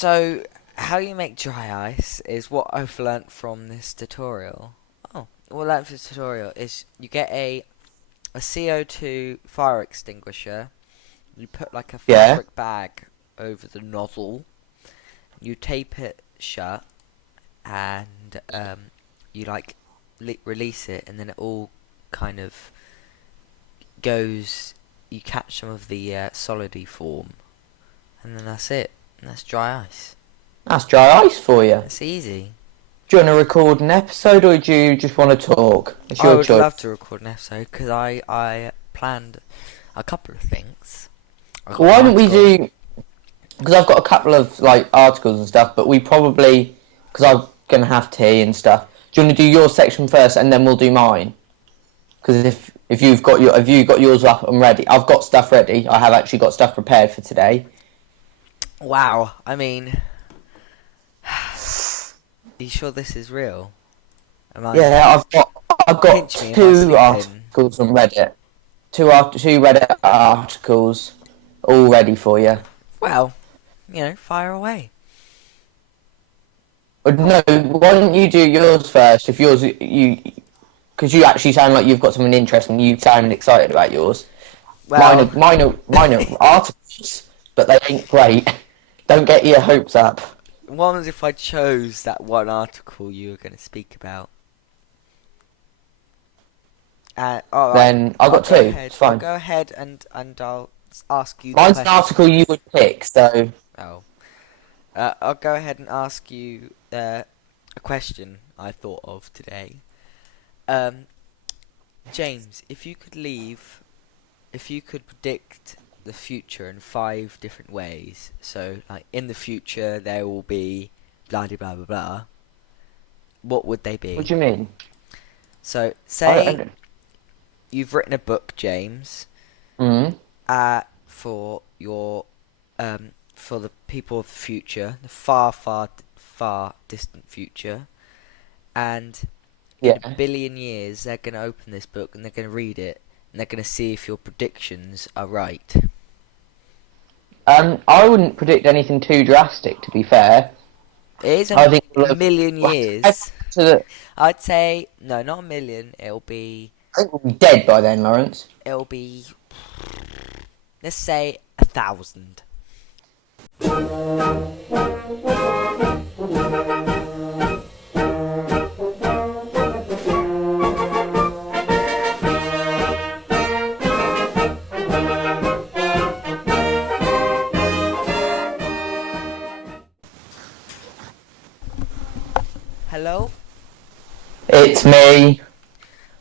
So, how you make dry ice is what I've learnt from this tutorial. Oh, what I learnt from this tutorial is you get a CO2 fire extinguisher. You put like a Yeah. fabric bag over the nozzle. You tape it shut, and you like release it, and then it all kind of goes. You catch some of the solidy form, and then that's it. And that's dry ice. That's dry ice for you. It's easy. Do you want to record an episode or do you just want to talk? It's I your would love choice. to record an episode because I planned a couple of things. I got an Why don't we article. do? Because I've got a couple of like articles and stuff, but we probably because I'm gonna have tea and stuff. Do you want to do your section first and then we'll do mine? Because if you've got yours up and ready, I've got stuff ready. I have actually got stuff prepared for today. Wow, I mean, are you sure this is real? Am I? Yeah, I've got Pinch me, am I two sleeping? articles on Reddit. Two Reddit articles all ready for you. Well, fire away. But no, why don't you do yours first? If yours because you actually sound like you've got something interesting. You sound excited about yours. Mine Well, are articles, but they ain't great. Don't get your hopes up. what was if I chose that one article you were going to speak about? All right. Then I've I'll got two. go ahead. It's I'll fine. go ahead and I'll ask you the Mine's an question. article you would pick. So Oh. I'll go ahead and ask you a question I thought of today. Um, James, if you could predict the future in 5 different ways, so like in the future there will be blah blah blah blah blah, what would they what be? do you mean? So I say you've written a book, James, mm, for your for the people of the future, the far, far, far distant future, and in a yeah. billion years they're going to open this book and they're going to read it and they're going to see if your predictions are right. I wouldn't predict anything too drastic. To be fair, It is I think a million I years. I'd say no, not a million. think we'll be dead by then, Lawrence. It'll be let's say 1,000. Hello. It's me.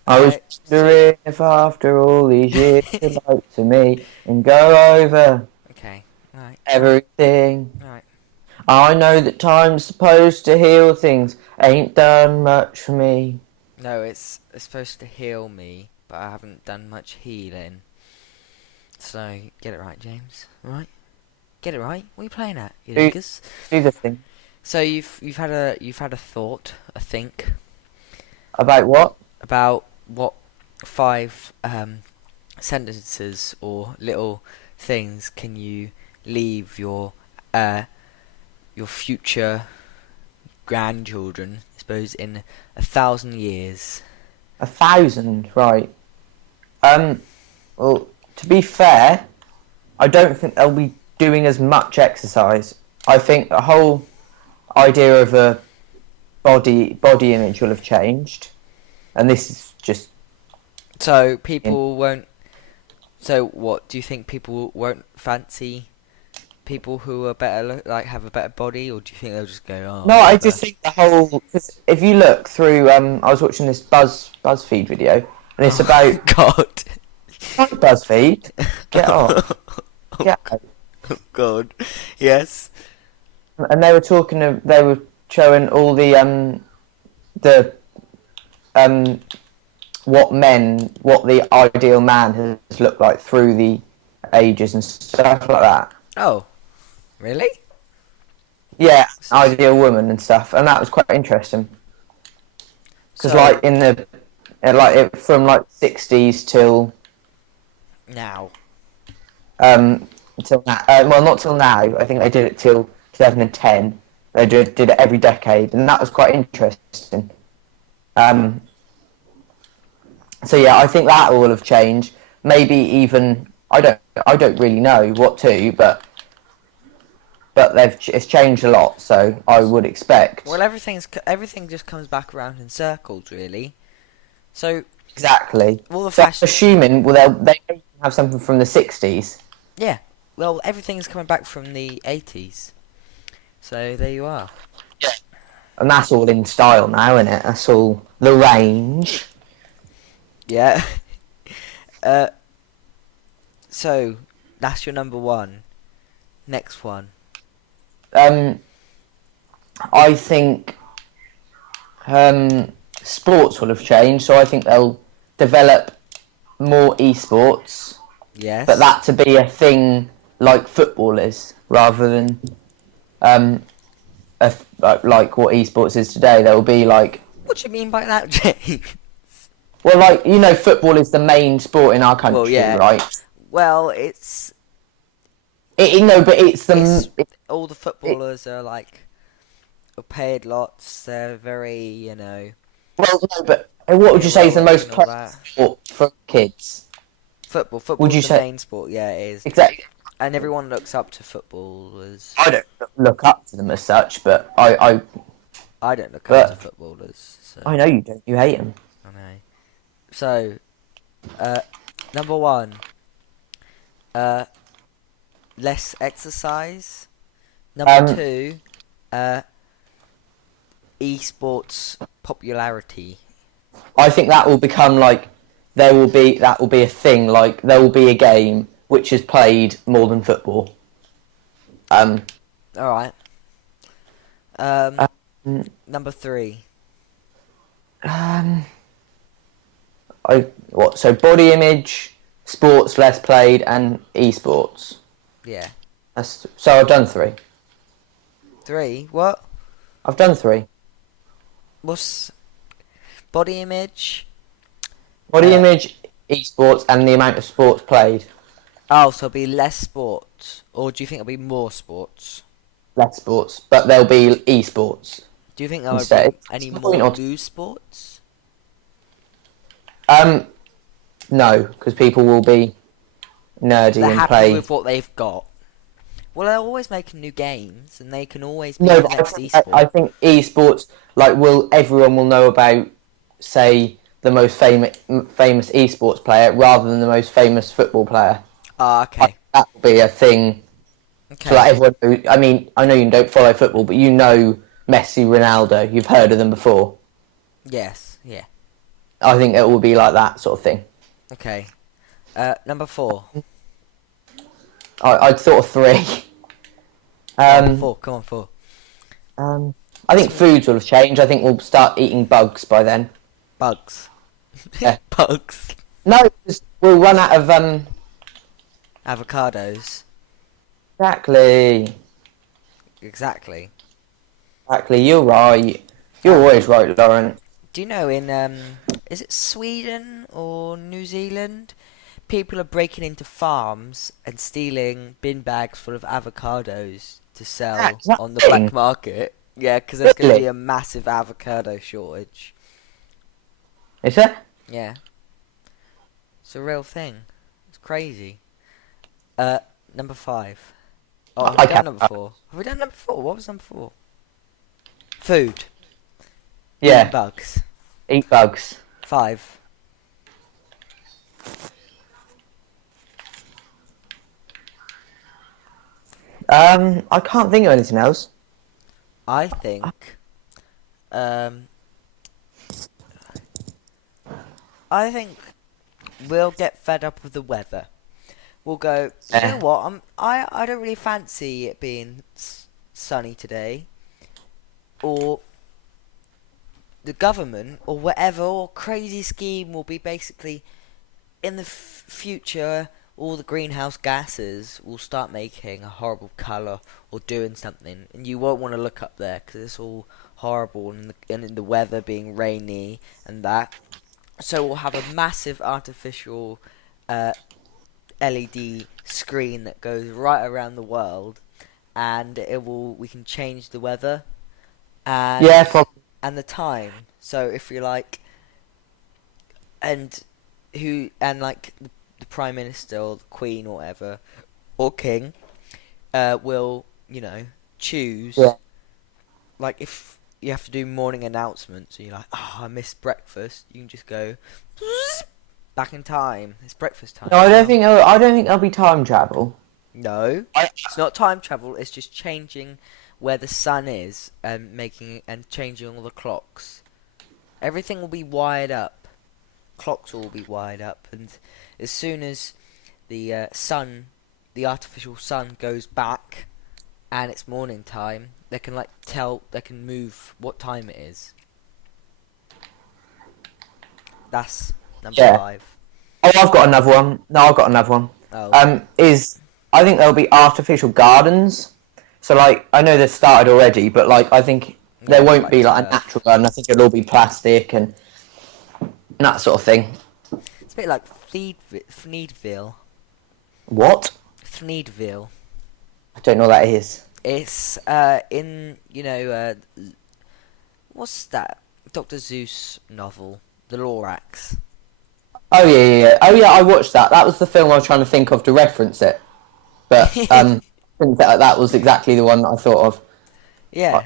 I was So wondering if after all these years you'd like to meet and go over okay, right, everything. right. I know that time's supposed to heal things, ain't done much for me. No, it's supposed to heal me, but I haven't done much healing. So get it right, James. Right? Get it right. What are you playing at, you Do, dingus? do the thing. So you've had a thought, a think About what? about what 5 sentences or little things can you leave your future grandchildren, I suppose, in 1,000 years. 1,000, right. Well, to be fair, I don't think they'll be doing as much exercise. I think the whole idea of a body image will have changed. And this is just So in, people won't. So what do you think? People won't fancy people who are better, like have a better body, or do you think they'll just go, oh, No, I whatever? just think the whole. Cause if you look through, I was watching this BuzzFeed video, and it's about Oh God. like BuzzFeed. Get off, Oh, get out. God. Yes. And they were talking. They were showing all the um, what the ideal man has looked like through the ages and stuff like that. Oh, really? Yeah, ideal woman and stuff, and that was quite interesting. Because So like from like 60s till now. till now. Well, not till now. I think they did it till 2010. They did it every decade, and that was quite interesting. Um, so yeah, I think that will have changed. Maybe even I don't really know what to, but it's changed a lot. So I would expect Well, everything just comes back around in circles, really. So exactly. all the So fashion, assuming they may have something from the 60s, yeah. Well, everything's coming back from the 80s. So there you are. and that's all in style now, isn't it? That's all the range. Yeah. uh. So that's your number one. Next one. Um, I think sports will have changed, so I think they'll develop more esports, but Yes. that to be a thing like football is, rather than um, like what esports is today. There will be like, What do you mean by that, Jake? well, like football is the main sport in our Well, country, yeah. right? Well, it's No, but it's all the it, footballers are paid lots. They're very, well, no, but what would you say is the heroic most and all played that. sport for kids? Football. Would Football's you the say main sport. Yeah, it is. exactly? And everyone looks up to footballers. I don't look up to them as such, but I don't look up to but footballers, so I know you don't. You hate them. I know. So, number one, uh, less exercise. Number Um, two, esports popularity. I think that will become like that will be a thing. Like there will be a game which is played more than football. Um, All right. um, Number three. um, so body image, sports less played, and esports. Yeah. So I've done three. Three. What? I've done three. What's body image? Body image, esports, and the amount of sports played. Oh, so it'll be less sports, or do you think it'll be more sports? Less sports, but there'll be esports Do you think there will instead. be any It's more point loose sports? No, because people will be nerdy They're and happy play. with what they've got. Well, they're always making new games, and they can always be No, the but next I esport. think esports like everyone will know about, say, the most famous esports player rather than the most famous football player. Ah, okay. That will be a thing. So Okay. that everyone. I mean, I know you don't follow football, but you know Messi, Ronaldo. You've heard of them before. Yes. Yeah. I think it will be like that sort of thing. Okay. Number four. I'd thought of three. Four. Come on, four. I think foods will have changed. I think we'll start eating bugs by then. Bugs. Yeah. Bugs. No, we'll run out of Avocados. Exactly. Exactly. Exactly. You're right. You're always right, Lauren. Do you know is it Sweden or New Zealand? People are breaking into farms and stealing bin bags full of avocados to sell Is that on a the thing? black market. Yeah, because there's going to Really? be a massive avocado shortage. Is it? Yeah, it's a real thing. It's crazy. Number five. Oh, have I we done can't. number four? Have we done number four? What was number four? Food. Yeah. Eating bugs. Eat bugs. Five. I can't think of anything else. I think. Um. I think we'll get fed up with the weather. We'll go. You know what? I don't really fancy it being sunny today. Or the government or whatever or crazy scheme will be basically in the future. All the greenhouse gases will start making a horrible colour or doing something, and you won't want to look up there because it's all horrible and in the weather being rainy and that. So we'll have a massive artificial LED screen that goes right around the world, and we can change the weather and Yeah, probably. and the time. So if you like, and like the prime minister or the queen or whatever or king will choose, Yeah. like if you have to do morning announcements and you're like, oh, I missed breakfast, you can just go back in time. It's breakfast time No, I don't now. think. I don't think there'll be time travel. No, I, it's not time travel. It's just changing where the sun is and changing all the clocks. Everything will be wired up. Clocks will be wired up, and as soon as the the artificial sun, goes back, and it's morning time, they can they can move what time it is. That's number yeah. 5. Oh, I've got another one. No, I've got another one. Oh, I think there'll be artificial gardens. So, like, I know they've started already, but like, I think there yeah, won't be like a turf. natural garden. I think it'll all be plastic and that sort of thing. It's a bit like Thneedville. What? Thneedville. I don't know what that is. It's in what's that Dr. Seuss novel, The Lorax. Oh yeah. Oh yeah, I watched that. That was the film I was trying to think of to reference it, but that was exactly the one that I thought of. Yeah,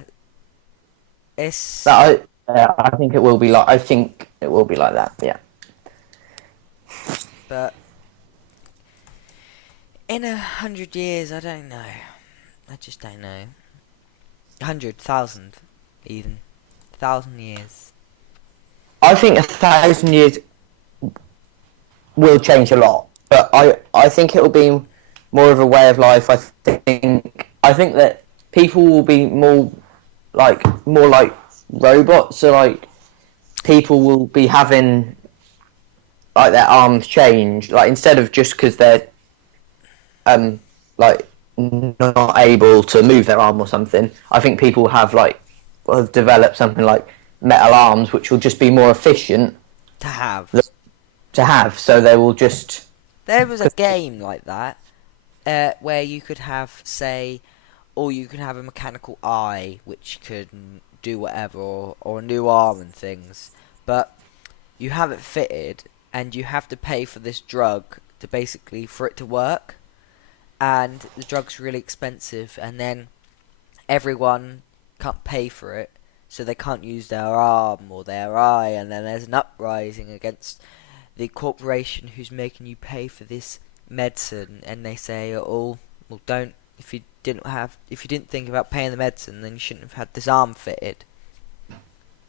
it's I think it will be like. I think it will be like that. Yeah. but in 100 years, I don't know. I just don't know. 100,000, even 1,000 years. I think 1,000 years will change a lot, but I think it will be more of a way of life. I think that people will be more like robots. So like people will be having like their arms change, like instead of just because they're like not able to move their arm or something. I think people have developed something like metal arms, which will just be more efficient To have. to have. So they will just. There was a game like that, where you could have, say, or you could have a mechanical eye which could do whatever, or a new arm and things, but you have it fitted, and you have to pay for this drug to basically for it to work, and the drug's really expensive, and then everyone can't pay for it, so they can't use their arm or their eye, and then there's an uprising against the corporation who's making you pay for this medicine, and they say, oh, well, don't. If you didn't think about paying the medicine, then you shouldn't have had this arm fitted.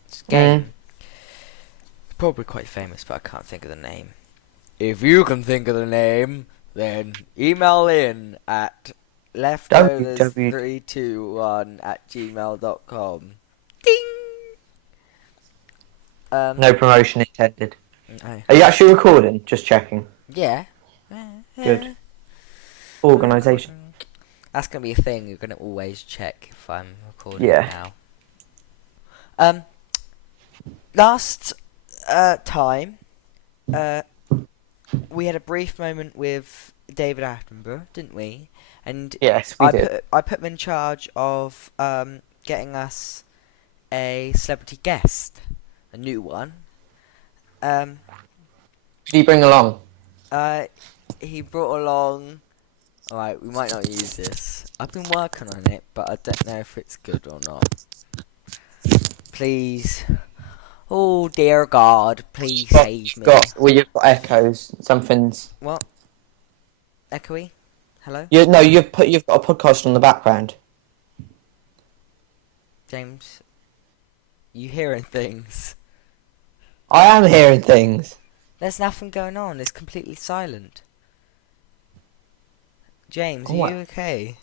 It's a game. Probably quite famous, but I can't think of the name. If you can think of the name, then email in at leftovers321@gmail.com. Ding! No promotion intended. No. Are you actually recording? Just checking. Yeah. Good. Organisation. That's going to be a thing you're going to always check if I'm recording Yeah. now. Last time, we had a brief moment with David Attenborough, didn't we? And Yes, we did. I put him in charge of getting us a celebrity guest, a new one. Did you bring along? He brought along. Alright, we might not use this. I've been working on it, but I don't know if it's good or not. Please. Oh dear God, please save me. You've got echoes. Something's. What? Echoey? Hello? You've got a podcast on the background. James? You hearing things? I am hearing things. There's nothing going on, it's completely silent. James, Oh, are you okay?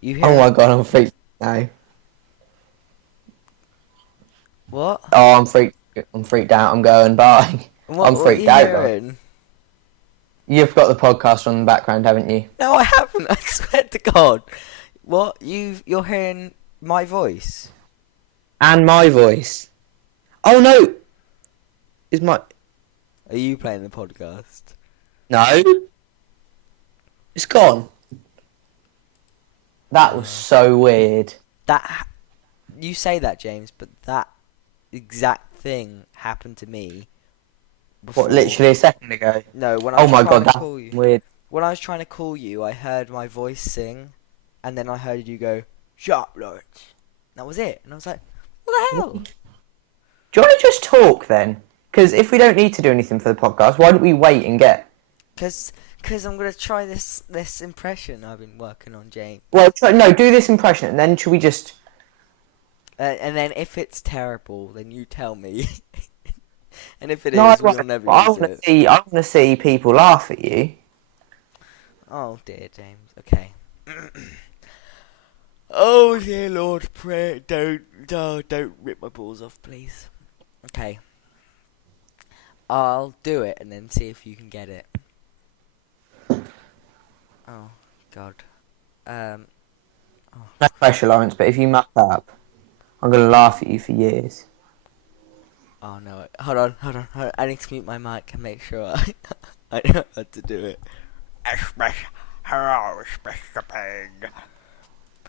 You Oh my hearing... god, I'm freaked now. What? Oh, I'm freaked out. I'm going bye. I'm freaked out. Hearing? You've got the podcast on the background, haven't you? No, I haven't. I swear to God. What? You're hearing my voice? And my voice. Oh no! Is my... Are you playing the podcast? No? It's gone. That was so weird. That you say that, James, but that exact thing happened to me before. What, literally a second ago? No, when I Oh was my trying god, to that's call you. weird. When I was trying to call you, I heard my voice sing, and then I heard you go, "Shut up, Lawrence." That was it, and I was like, "What the hell?" Do you want to just talk then? Because if we don't need to do anything for the podcast, why don't we wait and get... Because I'm gonna try this impression I've been working on, James. Well, no, do this impression, and then should we just... And then if it's terrible, then you tell me. And if it No, is, we'll never use it. I want to see people laugh at you. Oh dear, James. Okay. Oh dear Lord, pray don't rip my balls off, please. Okay. I'll do it and then see if you can get it. Oh God. No pressure, Lawrence, but if you muck up, I'm going to laugh at you for years. Oh no! Hold on. I need to mute my mic and make sure I know how to do it. Hello, Mr. Pig.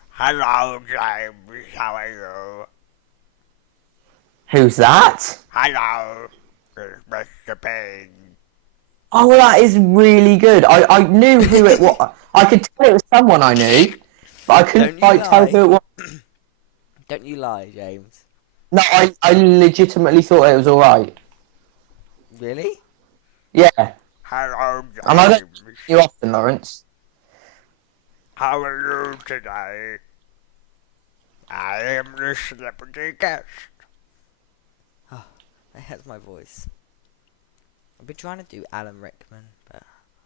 Hello, James. How are you? Who's that? Hello, Mr. Pig. Oh, that is really good. I knew who it was. I could tell it was someone I knew, but I couldn't Don't you quite tell lie. who it was. Don't you lie, James. No, I legitimately thought it was alright. Really? Yeah. Hello, And I don't James. see you often, Lawrence. How are you today? I am the celebrity guest. That's my voice. I've been trying to do Alan Rickman, but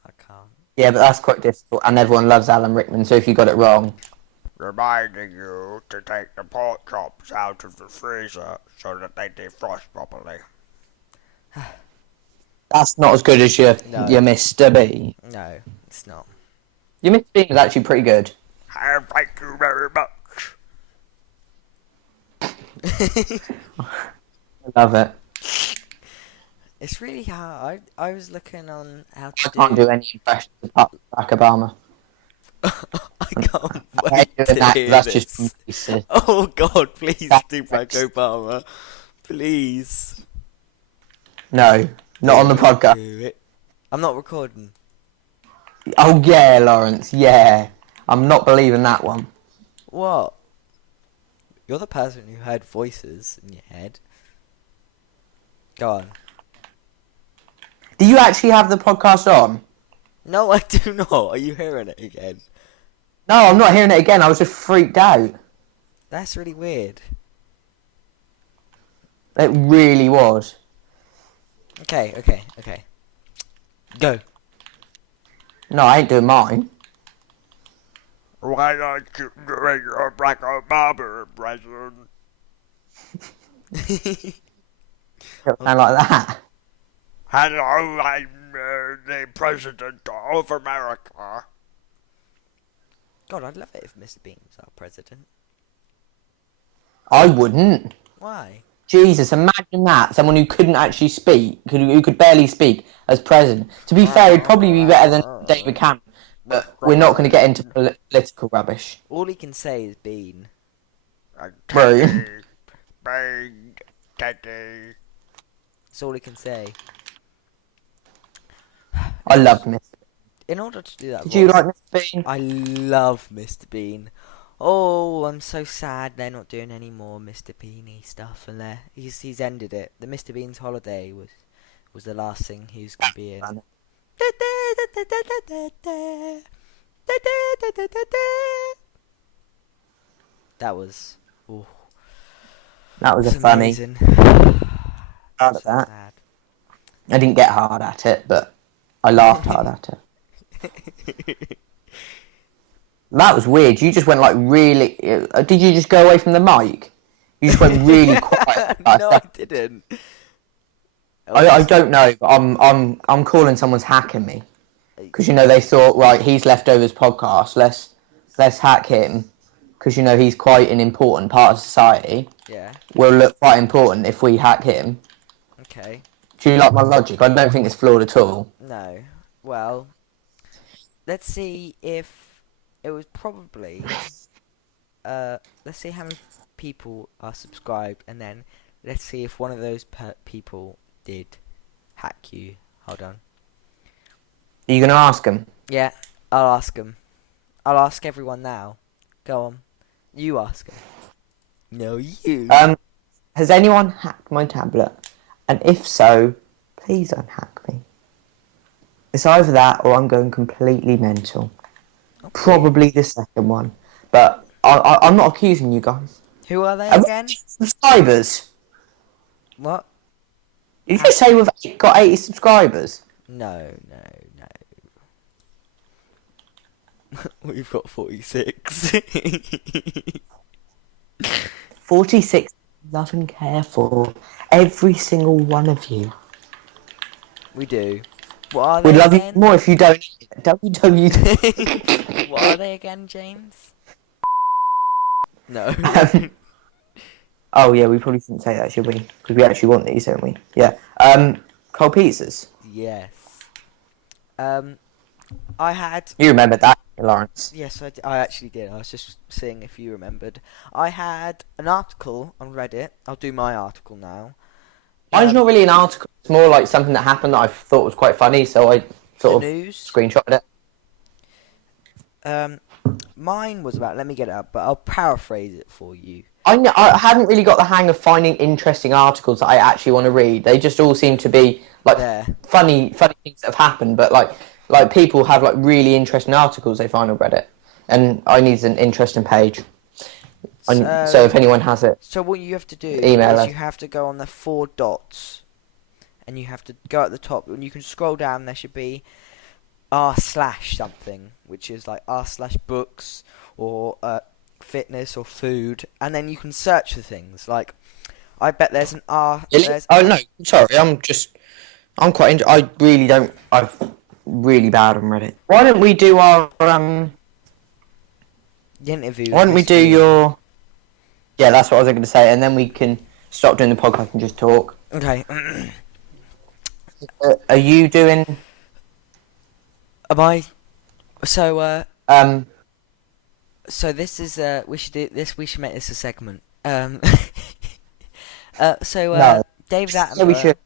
I can't. Yeah, but that's quite difficult, and everyone loves Alan Rickman, so if you got it wrong... Reminding you to take the pork chops out of the freezer so that they defrost properly. That's not as good as your No. Mr. Bean. No, it's not. Your Mr. Bean is actually pretty good. Thank you very much. I love it. It's really hard. I was looking on how I to can't do any impressions of Barack Obama. I can't I wait hate doing to that, hear that's this. just racist. Oh God, please That's do Barack racist. Obama. Please. No, not on the podcast. Do it. I'm not recording. Oh yeah, Lawrence, yeah. I'm not believing that one. What? You're the person who heard voices in your head. Go on. Do you actually have the podcast on? No, I do not. Are you hearing it again? No, I'm not hearing it again. I was just freaked out. That's really weird. It really was. Okay. Go. No, I ain't doing mine. Why aren't you doing your Barack Obama impression? It don't sound like that. Hello, I'm the President of America. God, I'd love it if Mr. Bean was our president. I wouldn't. Why? Jesus, imagine that. Someone who couldn't actually speak, who could barely speak, as president. To be fair, he'd probably be better than David Cameron. But we're not going to get into political rubbish. All he can say is Bean. Bro. Bang, Teddy. That's all he can say. I love Mr. In order to do that Did you voice, like Mr. Bean? I love Mr. Bean. Oh, I'm so sad they're not doing any more Mr. Beanie stuff, and he's ended it. The Mr. Bean's holiday was the last thing he was gonna be in. That was That was a it's funny. amazing. Hard at So that. sad. I didn't get hard at it, but I laughed hard at it. That was weird. You just went like really. Did you just go away from the mic? You just went really quiet. No, I didn't. I don't know, but I'm calling someone's hacking me because they thought right he's left over his podcast. Let's hack him because he's quite an important part of society. Yeah. Will look quite important if we hack him. Okay. Do you like my logic? I don't think it's flawed at all. No. Well. let's see if it was probably let's see how many people are subscribed, and then let's see if one of those people did hack you. Hold on. Are you gonna ask him? Yeah, I'll ask them. I'll ask everyone now. Go on. You ask them. No, you. Has anyone hacked my tablet? And if so, please don't hack me. It's either that or I'm going completely mental. Okay. Probably the second one. But I'm not accusing you guys. Who are they Have we again? got subscribers? What? Did you just say we've got 80 subscribers? No. We've got 46. 46 love and care for every single one of you. We do. What are they We'd love again? you more if you don't. www. What are they again, James? No. Oh yeah, we probably shouldn't say that, should we? Because we actually want these, don't we? Yeah. Cold pizzas. Yes. I had. You remember that, Lawrence? Yes, I actually did. I was just seeing if you remembered. I had an article on Reddit. I'll do my article now. Mine's not really an article. It's more like something that happened that I thought was quite funny, so I sort of News. screenshotted it. Mine was about. Let me get it up, but I'll paraphrase it for you. I haven't really got the hang of finding interesting articles that I actually want to read. They just all seem to be like There. funny things that have happened, but like people have like really interesting articles they find on Reddit, and I need an interesting page. So if anyone has it, So what you have to do email is us. you have to go on the 4 dots, and you have to go at the top, and you can scroll down. There should be r/something, which is like r/books or fitness or food, and then you can search for things. Like, I bet there's an r. There's Oh no, sorry, I'm quite. I really don't. I'm really bad on Reddit. Why don't we do our the interview. Why don't we do your? Yeah, that's what I was going to say, and then we can stop doing the podcast and just talk. Okay. Are you doing? Am I? So So this is we should do this. We should make this a segment. No. David Attenborough. Yeah, we should.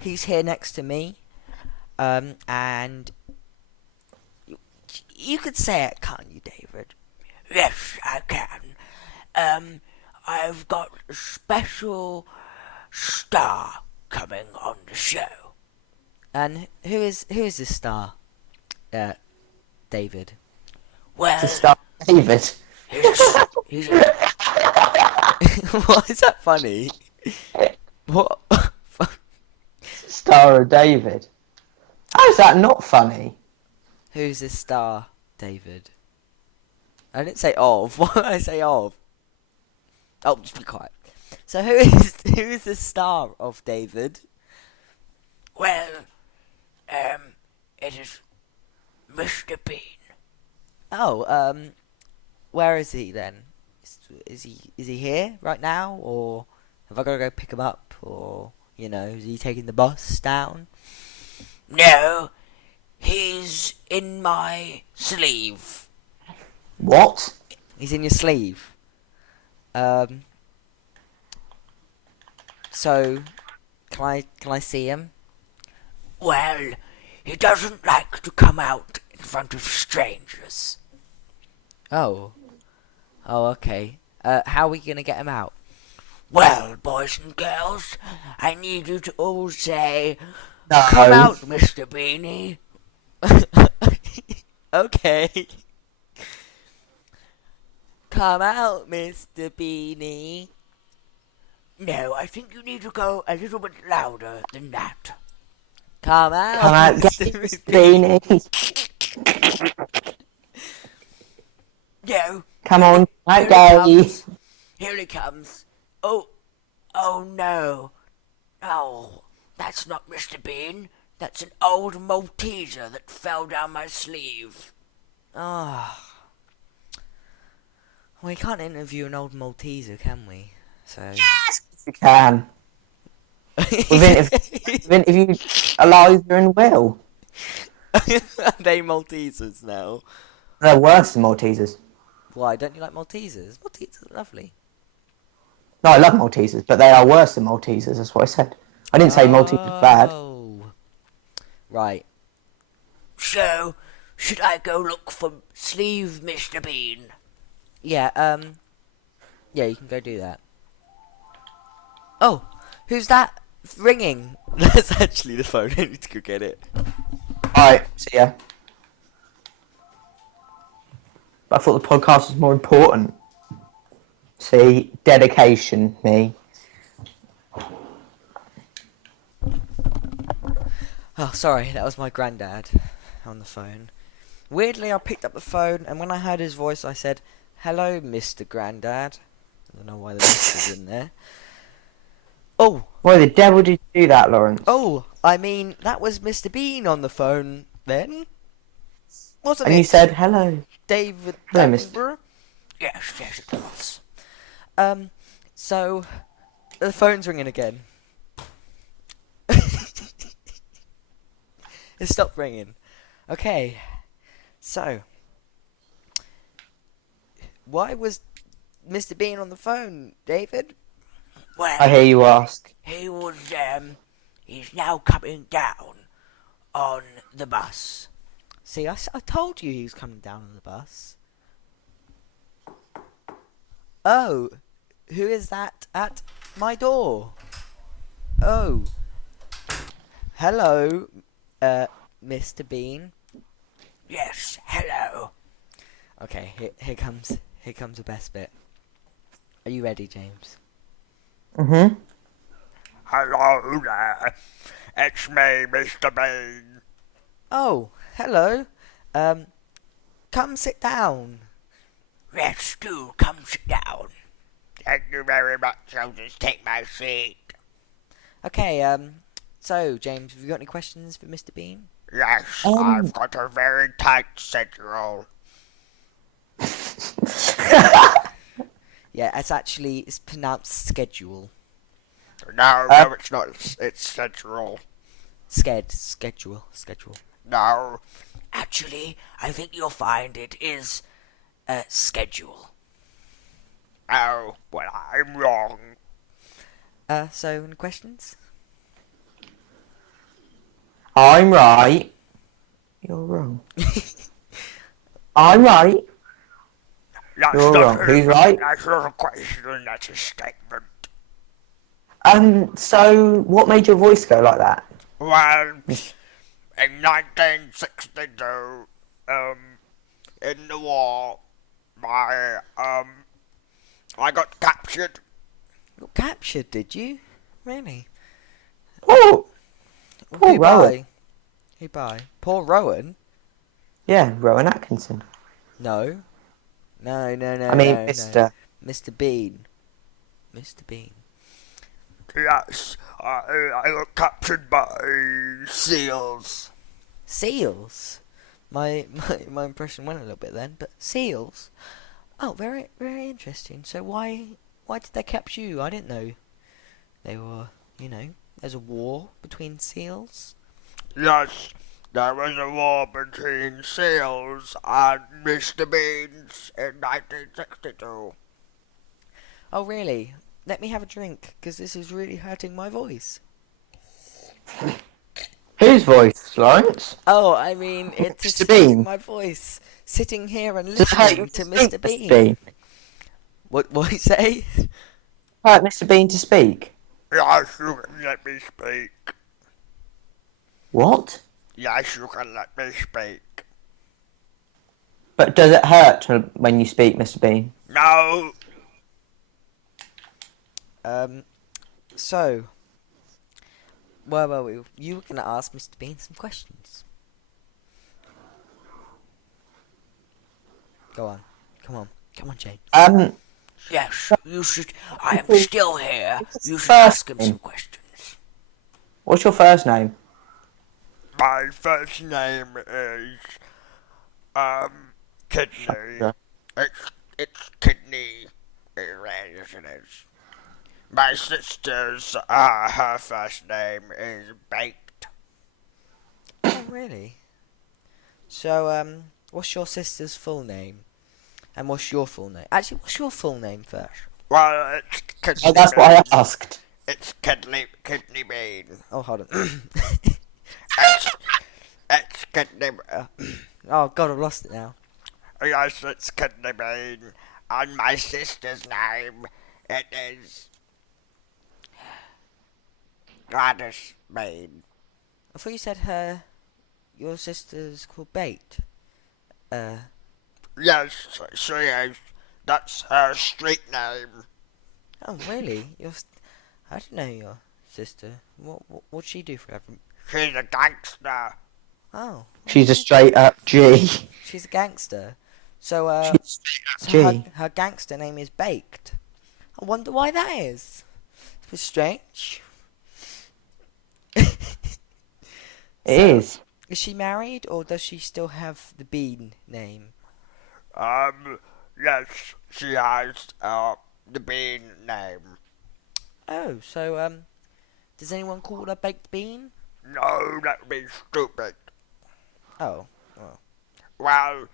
He's here next to me, and you could say it, can't you, David? Yes, I can. I've got a special star coming on the show. And who is this star? David. Well, To start, David. he's a Why is that funny? What? Star of David. How is that not funny? Who's this star, David? I didn't say of. Why did I say of? Oh, just be quiet. So who is the star of David? well, it is Mr. Bean. Oh, where is he then? Is he here right now, or have I got to go pick him up, or is he taking the bus down? No, he's in my sleeve. What? He's in your sleeve. So can I see him? Well, he doesn't like to come out in front of strangers. Oh, okay. How are we gonna get him out? Well, boys and girls, I need you to all say, No. "Come out, Mr. Beanie." Okay. Come out, Mr. Beanie. No, I think you need to go a little bit louder than that. Come out, Come out, get Mr. this Beanie. beanie. No. Come on, Here out, he Daddy. comes. Here he comes. Oh no. Oh, that's not Mr. Bean. That's an old Malteser that fell down my sleeve. Oh. We can't interview an old Malteser, can we? So. Yes, you can. With interview Eliza and Will. Are they Maltesers now? They're worse than Maltesers. Why don't you like Maltesers? Maltesers are lovely. No, I love Maltesers, but they are worse than Maltesers. That's what I said. I didn't say Maltesers are bad. Oh. Right. So, should I go look for Sleeve, Mr. Bean? Yeah, yeah, you can go do that. Oh, who's that ringing? That's actually the phone. I need to go get it. Alright, see ya. But I thought the podcast was more important. See, dedication, me. Oh, sorry, that was my granddad on the phone. Weirdly, I picked up the phone, and when I heard his voice, I said, "Hello, Mr. Granddad." I don't know why the Mr. is in there. Oh, Why the devil did you do that, Lawrence? oh, I mean, that was Mr. Bean on the phone then. Wasn't and it? you said hello. David Hello, Mr. Attenborough? Yes, yes, it was. So, the phone's ringing again. It stopped ringing. Okay, so, why was Mr. Bean on the phone, David? Well, I hear you ask. he's now coming down on the bus. See, I told you he was coming down on the bus. Oh, who is that at my door? Oh, hello, Mr. Bean. Yes, hello. Okay, here comes the best bit. Are you ready, James? Mm-hmm. Hello there. It's me, Mr. Bean. Oh, hello. Come sit down. Yes, do come sit down. Thank you very much. I'll just take my seat. Okay, so, James, have you got any questions for Mr. Bean? Yes, I've got a very tight schedule. Yeah, it's pronounced schedule. No, it's not. It's schedule. Schedule. No. Actually, I think you'll find it is schedule. Oh, well, I'm wrong. So, any questions? I'm right. You're wrong. I'm right. That's You're not wrong. Who's right? That's not a question, that's a statement. So what made your voice go like that? Well, in 1962, in the war, I got captured. You got captured, did you? Really? Oh, poor Who Rowan. by? Who by? Poor Rowan? Yeah, Rowan Atkinson. No. No. I mean, no. Mr. Mr. Bean. Mr. Bean. Yes, I got captured by seals. Seals? My impression went a little bit then, but seals? Oh, very, very interesting. So why did they capture you? I didn't know they were, there's a war between seals. Yes, there was a war between seals and Mr. Beans in 1962. Oh, really? Let me have a drink, because this is really hurting my voice. Whose voice, Lawrence? Oh, I mean, it's Mr. just hurting Bean. my voice. Sitting here and Does it hurt you listening to speak, Mr. Bean. What you say? Hurt Mr. Bean to speak? Yes, you can let me speak. What? Yes, you can let me speak. But does it hurt when you speak, Mr. Bean? No. So, where were we? You were going to ask Mr. Bean some questions. Go on. Come on, James. Yes, you should. I am still here. You should First ask him name. some questions. What's your first name? My first name is, Kidney. Yeah. It's Kidney. Yes, it is. My sister's, her first name is Baked. Oh, really? So, what's your sister's full name? And what's your full name? Actually, what's your full name first? Well, it's Kidney Oh, that's what I Bean. asked. It's Kidney Bean. Oh, hold on. It's Kidney Oh, God, I've lost it now. Yes, it's Kidney Bean. And my sister's name, it is Gladys Bean. I thought you said your sister's called Bait. Yes, she is. That's her street name. Oh, really? I didn't know your sister. What'd she do for everyone? She's a gangster. Oh, She's a straight up G. she's a gangster. So, She's a straight up G. her gangster name is Baked. I wonder why that is. It's strange. It is. Is she married, or does she still have the Bean name? Yes, she has, the Bean name. Oh, so, does anyone call her Baked Bean? No, that would be stupid. Oh, Well,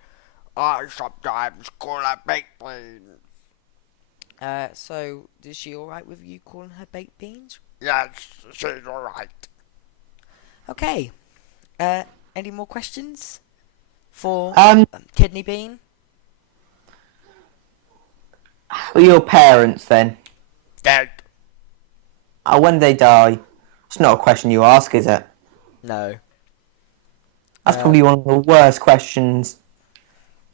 I sometimes call her Baked Bean. so, is she alright with you calling her Baked Beans? Yes, she's alright. Okay. Any more questions for Kidney Bean? Who are your parents then? Dead. When they die? It's not a question you ask, is it? No. That's probably one of the worst questions.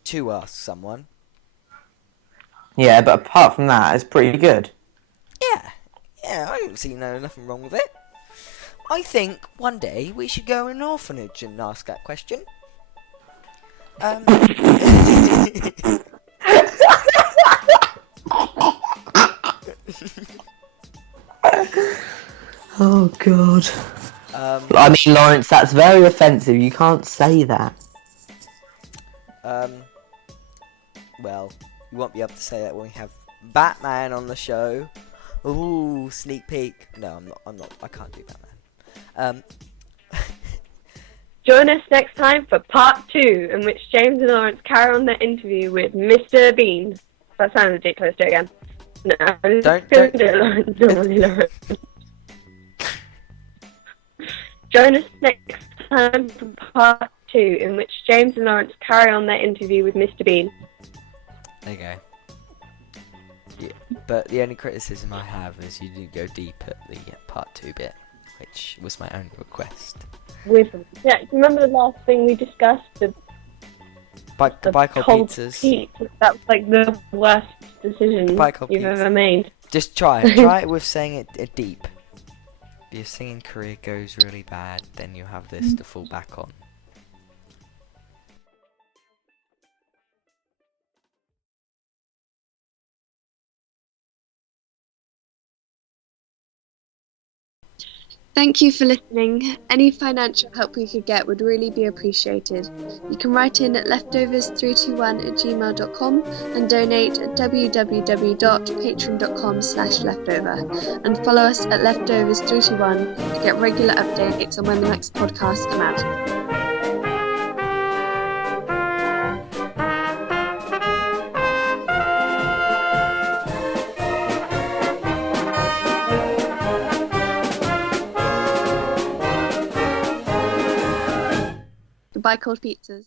To ask someone. Yeah, but apart from that, it's pretty good. Yeah, I don't see nothing wrong with it. I think one day we should go in an orphanage and ask that question. Oh God. I I mean, Lawrence, that's very offensive. You can't say that. Well, you won't be able to say that when we have Batman on the show. Ooh, sneak peek. No, I'm not. I can't do Batman. Join us next time for part 2, in which James and Lawrence carry on their interview with Mr. Bean. That sounds ridiculous. Do it again. No, Don't- do it, Lawrence. Join us next time for part 2, in which James and Lawrence carry on their interview with Mr. Bean. There you go. Yeah, but the only criticism I have is you didn't go deep at the part 2 bit, which was my only request. Yeah, do you remember the last thing we discussed? The Bike hop cold pizzas. pizza. That was like the worst decision Bike hop you've pizza. ever made. Just try it. Try it with saying it deep. If your singing career goes really bad, then you have this to fall back on. Thank you for listening. Any financial help we could get would really be appreciated. You can write in at leftovers321@gmail.com and donate at www.patreon.com/leftover. And follow us at leftovers321 to get regular updates on when the next podcasts come out. Goodbye, cold pizzas.